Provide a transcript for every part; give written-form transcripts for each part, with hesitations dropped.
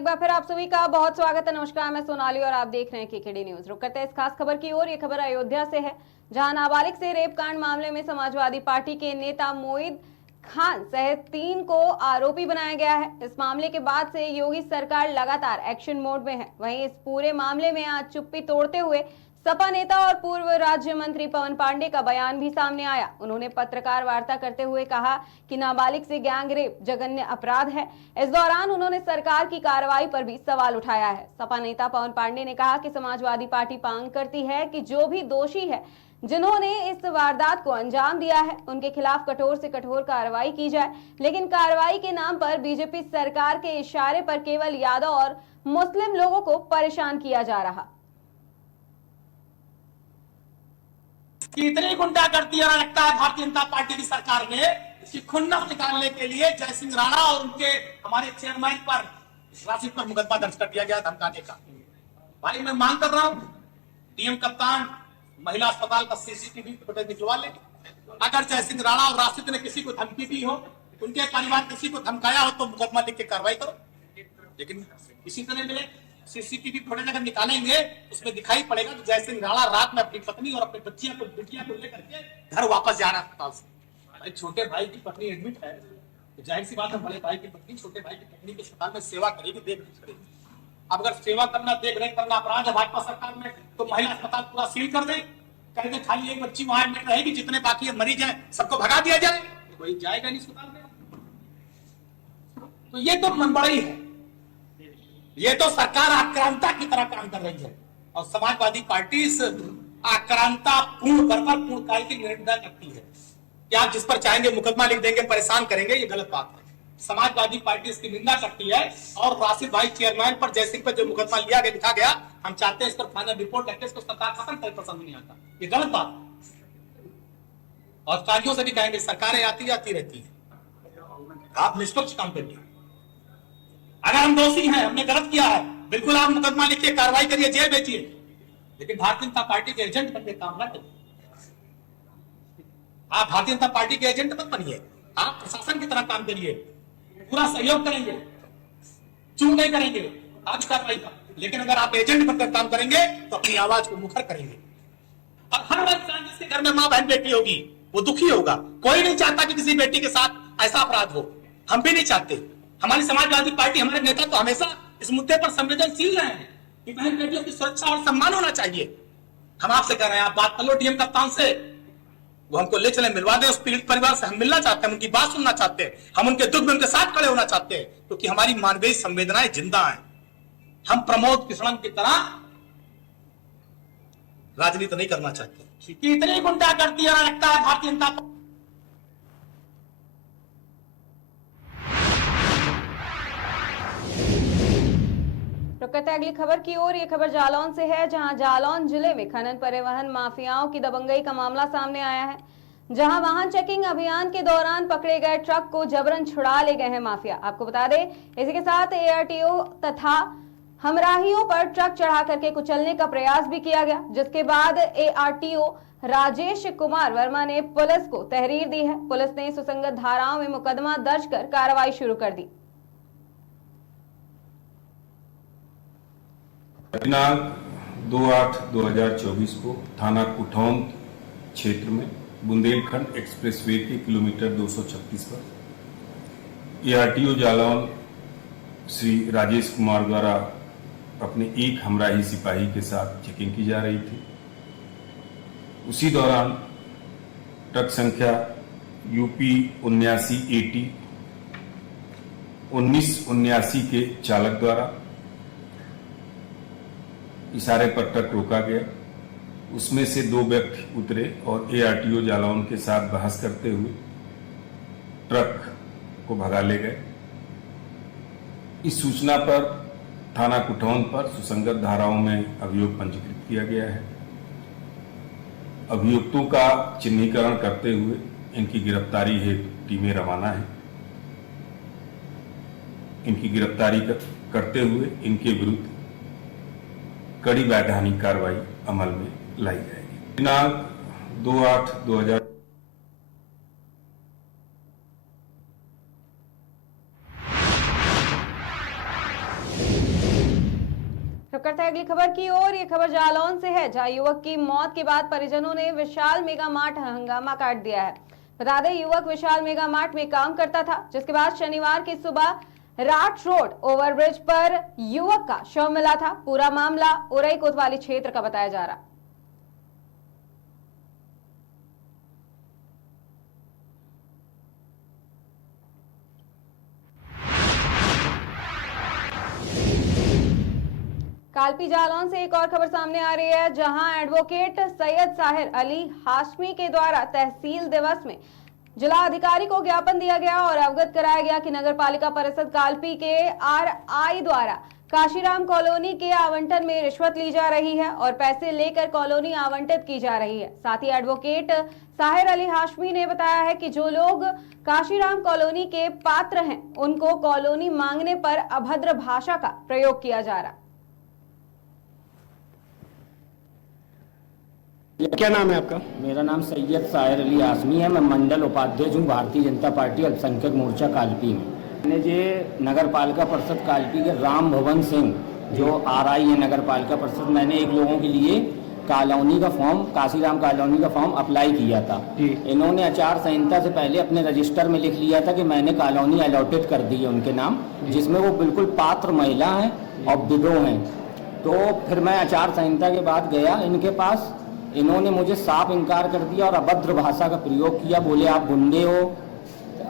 एक बार फिर आप सभी का बहुत स्वागत है। नमस्कार, मैं सोनाली और आप देख रहे हैं केकेडी न्यूज। रुक करते हैं इस खास खबर की ओर। ये खबर अयोध्या से है, जहां नाबालिग से रेप कांड मामले में समाजवादी पार्टी के नेता मोईद खान सहित 3 को आरोपी बनाया गया है। इस मामले के बाद से योगी सरकार लगातार एक्शन मोड में है। वहीं इस पूरे मामले में आज चुप्पी तोड़ते हुए सपा नेता और पूर्व राज्य मंत्री पवन पांडे का बयान भी सामने आया। उन्होंने पत्रकार वार्ता करते हुए कहा कि नाबालिग से गैंग रेप जघन्य अपराध है। इस दौरान उन्होंने सरकार की कार्रवाई पर भी सवाल उठाया है। सपा नेता पवन पांडे ने कहा कि समाजवादी पार्टी मांग करती है कि जो भी दोषी है, जिन्होंने इस वारदात को अंजाम दिया है, उनके खिलाफ कठोर से कठोर कार्रवाई की जाए। लेकिन कार्रवाई के नाम पर बीजेपी सरकार के इशारे पर केवल यादव और मुस्लिम लोगों को परेशान किया जा रहा। कि इतनी गुंडागर्दी और लगता है भारतीय जनता पार्टी की सरकार ने इसकी खुन्नस निकालने के लिए जय सिंह राणा और उनके हमारे चेयरमैन पर राशिद पर मुकदमा दर्ज कर दिया गया धमकाने का। भाई मैं मांग कर रहा हूं, डीएम कप्तान महिला अस्पताल का सीसीटीवी फुटेज निकलवा ले। अगर जय सिंह राणा और राशिद ने किसी को धमकी दी हो, उनके परिवार किसी को धमकाया हो, तो मुकदमा लिख के कार्रवाई करो। लेकिन इसी तरह मिले सीसीटीवी फुटेज अगर निकालेंगे, उसमें दिखाई पड़ेगा कि जय सिंह राणा रात में अपनी पत्नी और अपनी बिटिया को लेकर के घर वापस जा रहा अस्पताल से। भाई छोटे भाई की पत्नी एडमिट है, तो जाहिर सी बात है बड़े भाई की पत्नी छोटे भाई की पत्नी के अस्पताल में सेवा करेगी, देख रेख करेगी। अब अगर सेवा करना, देख रेख करना अपराध है भाजपा सरकार में, तो महिला अस्पताल पूरा सील कर दे, कह दे खाली एक बच्ची वहां एडमिट रहेगी, जितने बाकी मरीज हैं सबको भगा दिया जाए, कोई जाएगा नहीं अस्पताल में। तो ये तो मनबड़ाई है, ये तो सरकार आक्रांता की तरह काम कर रही है और समाजवादी पार्टी इस आक्रांता पूर्ण बर्बरपूर्ण कार्य की निंदा करती है कि आप जिस पर चाहेंगे मुकदमा लिख देंगे, परेशान करेंगे। ये गलत बात है। समाजवादी पार्टी इसकी निंदा करती है और राशिद भाई चेयरमैन पर जय सिंह पर जो मुकदमा लिखा गया, हम चाहते हैं इस पर फाइनल रिपोर्ट करके इसको सरकार खत्म करे, पसंद नहीं आता। ये गलत बात है और कार्यों से भी कहेंगे सरकारें आती जाती रहती है, आप निष्पक्ष काम करिए। अगर हम दोषी हैं, हमने गलत किया है, बिल्कुल आप मुकदमा लिखिए, कार्रवाई करिए, जेल भेजिए, लेकिन भारतीय जनता पार्टी के एजेंट बनकर काम न करिए। आप भारतीय जनता पार्टी के एजेंट मत बनिए, आप प्रशासन की तरह काम करिए, पूरा सहयोग करेंगे, चूक नहीं करेंगे आज कार्रवाई का। लेकिन अगर आप एजेंट बनकर काम करेंगे तो अपनी आवाज को मुखर करेंगे। और हर इंसान जिसके घर में मां बहन बेटी होगी वो दुखी होगा। कोई नहीं चाहता कि किसी बेटी के साथ ऐसा अपराध हो, हम भी नहीं चाहते। हमारी समाजवादी पार्टी, हमारे नेता तो हमेशा इस मुद्दे पर संवेदनशील रहे हैं कि बहन बेटियों की सुरक्षा और सम्मान होना चाहिए। हम आपसे कह रहे हैं, आप बात कर लो डीएम कप्तान से, वो हमको ले चले, मिलवा दे उस पीड़ित परिवार से। हम मिलना चाहते हैं, उनकी बात सुनना चाहते हैं, हम उनके दुख में उनके साथ खड़े होना चाहते हैं, क्योंकि हमारी मानवीय संवेदनाएं जिंदा हैं। हम प्रमोद किशोर की तरह राजनीति नहीं करना चाहते। इतनी गुंडागर्दी और लगता है भारतीय जनता पार्टी। रुक करते हैं अगली खबर की ओर। ये खबर जालौन से है, जहां जालौन जिले में खनन परिवहन माफियाओं की दबंगई का मामला सामने आया है, जहां वाहन चेकिंग अभियान के दौरान पकड़े गए ट्रक को जबरन छुड़ा ले गए हैं माफिया। आपको बता दें, इसी के साथ एआरटीओ तथा हमराहियों पर ट्रक चढ़ा करके कुचलने का प्रयास भी किया गया, जिसके बाद एआरटीओ राजेश कुमार वर्मा ने पुलिस को तहरीर दी है। पुलिस ने सुसंगत धाराओं में मुकदमा दर्ज कर कार्रवाई शुरू कर दी। दिनांक 2/8/2024 को थाना कुठौंत क्षेत्र में बुंदेलखंड एक्सप्रेसवे के किलोमीटर 236 पर एआरटीओ जालौन श्री राजेश कुमार द्वारा अपने एक हमराही सिपाही के साथ चेकिंग की जा रही थी। उसी दौरान ट्रक संख्या यूपी 79AT 1979 के चालक द्वारा इशारे पर ट्रक रोका गया। उसमें से 2 व्यक्ति उतरे और एआरटीओ जालौन के साथ बहस करते हुए ट्रक को भगा ले गए। इस सूचना पर थाना कुठौंत पर सुसंगत धाराओं में अभियोग पंजीकृत किया गया है। अभियुक्तों का चिन्हीकरण करते हुए इनकी गिरफ्तारी हेतु टीमें रवाना है। इनकी गिरफ्तारी करते हुए इनके विरुद्ध कड़ी वैधानिक कार्रवाई अमल में लाई जाएगी। दिनांक 2/8/2024 करते हैं अगली खबर की ओर। ये खबर जालौन से है, जहां युवक की मौत के बाद परिजनों ने विशाल मेगा मार्ट हंगामा काट दिया है। बता दें, युवक विशाल मेगा मार्ट में काम करता था, जिसके बाद शनिवार की सुबह राठ रोड ओवरब्रिज पर युवक का शव मिला था। पूरा मामला उरई कोतवाली क्षेत्र का बताया जा रहा। कालपी जालौन से एक और खबर सामने आ रही है, जहां एडवोकेट सैयद साहिर अली हाशमी के द्वारा तहसील दिवस में जिला अधिकारी को ज्ञापन दिया गया और अवगत कराया गया कि नगर पालिका परिषद कालपी के RI द्वारा काशीराम कॉलोनी के आवंटन में रिश्वत ली जा रही है और पैसे लेकर कॉलोनी आवंटित की जा रही है। साथ ही एडवोकेट साहिर अली हाशमी ने बताया है कि जो लोग काशीराम कॉलोनी के पात्र हैं, उनको कॉलोनी मांगने पर अभद्र भाषा का प्रयोग किया जा रहा। क्या नाम है आपका? मेरा नाम सैयद साहिर अली हाशमी है। मैं मंडल उपाध्यक्ष हूँ भारतीय जनता पार्टी अल्पसंख्यक मोर्चा कालपी में। मैंने ये नगर पालिका परिषद कालपी के राम भवन सिंह जो RI है नगर पालिका परिषद, मैंने एक लोगों के लिए कॉलोनी का फॉर्म, काशीराम कॉलोनी का फॉर्म अप्लाई किया था। इन्होंने आचार संहिता से पहले अपने रजिस्टर में लिख लिया था कि मैंने कॉलोनी अलॉटेड कर दी है उनके नाम, जिसमें वो बिल्कुल पात्र महिला हैं और विडो हैं। तो फिर मैं आचार संहिता के बाद गया इनके पास, इन्होंने मुझे साफ इनकार कर दिया और अभद्र भाषा का प्रयोग किया। बोले आप गुंडे हो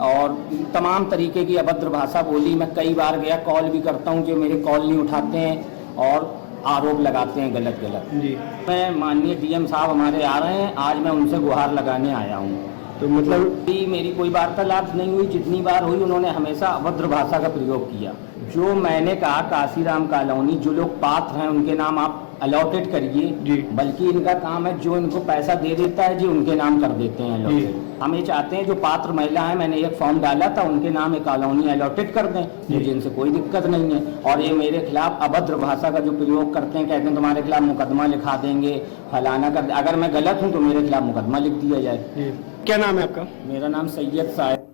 और तमाम तरीके की अभद्र भाषा बोली। मैं कई बार गया, कॉल भी करता हूं, जो मेरे कॉल नहीं उठाते हैं और आरोप लगाते हैं गलत जी। मैं माननीय DM साहब हमारे आ रहे हैं, आज मैं उनसे गुहार लगाने आया हूँ। तो मतलब मेरी कोई वार्तालाप नहीं हुई, जितनी बार हुई उन्होंने हमेशा अभद्र भाषा का प्रयोग किया। जो मैंने कहा काशीराम कॉलोनी जो लोग पात्र हैं उनके नाम आप अलॉटेड करिए, बल्कि इनका काम है जो इनको पैसा दे देता है जी उनके नाम कर देते हैं अलॉटेड। हम ये चाहते हैं जो पात्र महिला है, मैंने एक फॉर्म डाला था, उनके नाम एक कॉलोनी अलॉटेड कर दें, मुझे इनसे कोई दिक्कत नहीं है। और ये मेरे खिलाफ अभद्र भाषा का जो प्रयोग करते हैं, कहते हैं तुम्हारे खिलाफ मुकदमा लिखा देंगे, फलाना कर दे। अगर मैं गलत हूँ तो मेरे खिलाफ मुकदमा लिख दिया जाए। क्या नाम है आपका? मेरा नाम सैयद साहिर